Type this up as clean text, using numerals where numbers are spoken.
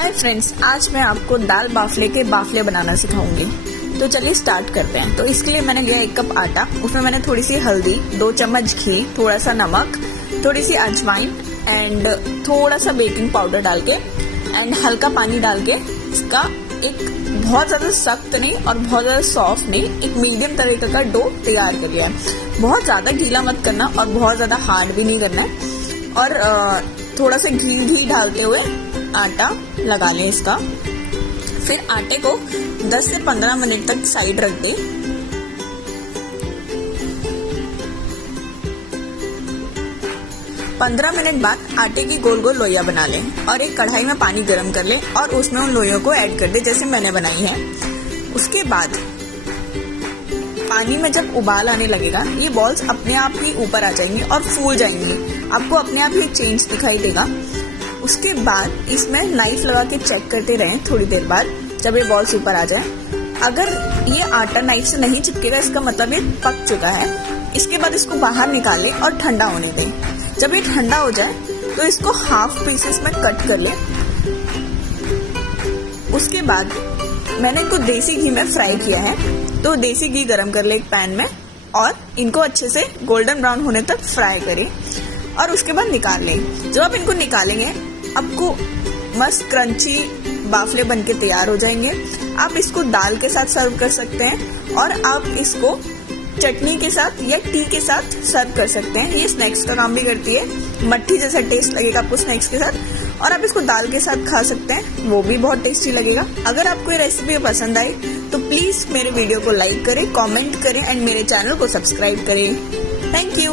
Hi friends, आज मैं आपको दाल बाफले के बाफले बनाना सिखाऊंगी। तो चलिए स्टार्ट करते हैं। तो इसके लिए मैंने लिया 1 कप आटा, उसमें मैंने थोड़ी सी हल्दी, 2 चम्मच घी, थोड़ा सा नमक, थोड़ी सी अजवाइन एंड थोड़ा सा बेकिंग पाउडर डाल के एंड हल्का पानी डाल के इसका एक बहुत ज्यादा सख्त नहीं और बहुत ज्यादा सॉफ्ट नहीं, एक मीडियम तरीके का डो तैयार कर लिया है। बहुत ज्यादा गीला मत करना और बहुत ज्यादा हार्ड भी नहीं करना है। और थोड़ा सा घी डालते हुए आटा लगा लें इसका। फिर आटे को 10 से 15 मिनट तक साइड रख दें। पंद्रह मिनट बाद आटे की गोल गोल लोइयां बना लें और एक कढ़ाई में पानी गर्म कर लें और उसमें उन लोइयों को ऐड कर दें जैसे मैंने बनाई है। उसके बाद पानी में जब उबाल आने लगेगा, ये बॉल्स अपने आप ही ऊपर आ जाएंगी और फूल जाएंगी। आपको अपने आप ही चेंज दिखाई देगा। उसके बाद इसमें नाइफ लगा के चेक करते रहें थोड़ी देर बाद, जब ये बॉल्स ऊपर आ जाए। अगर ये आटा नाइफ से नहीं चिपकेगा, इसका मतलब ये पक चुका है। इसके बाद इसको बाहर निकालें और ठंडा होने दें। जब ये ठंडा हो जाए तो इसको हाफ पीसेस में कट कर लें। उसके बाद मैंने इनको देसी घी में फ्राई किया है, तो देसी घी गरम कर ले एक पैन में और इनको अच्छे से गोल्डन ब्राउन होने तक फ्राई करें और उसके बाद निकाल लें। जब आप इनको निकालेंगे, आपको मस्त क्रंची बाफले बनके तैयार हो जाएंगे। आप इसको दाल के साथ सर्व कर सकते हैं और आप इसको चटनी के साथ या टी के साथ सर्व कर सकते हैं। ये स्नैक्स का काम भी करती है, मट्ठी जैसा टेस्ट लगेगा आपको स्नैक्स के साथ। और आप इसको दाल के साथ खा सकते हैं, वो भी बहुत टेस्टी लगेगा। अगर आपको ये रेसिपी पसंद आई तो प्लीज मेरे वीडियो को लाइक करें, कमेंट करें एंड मेरे चैनल को सब्सक्राइब करें। Thank you.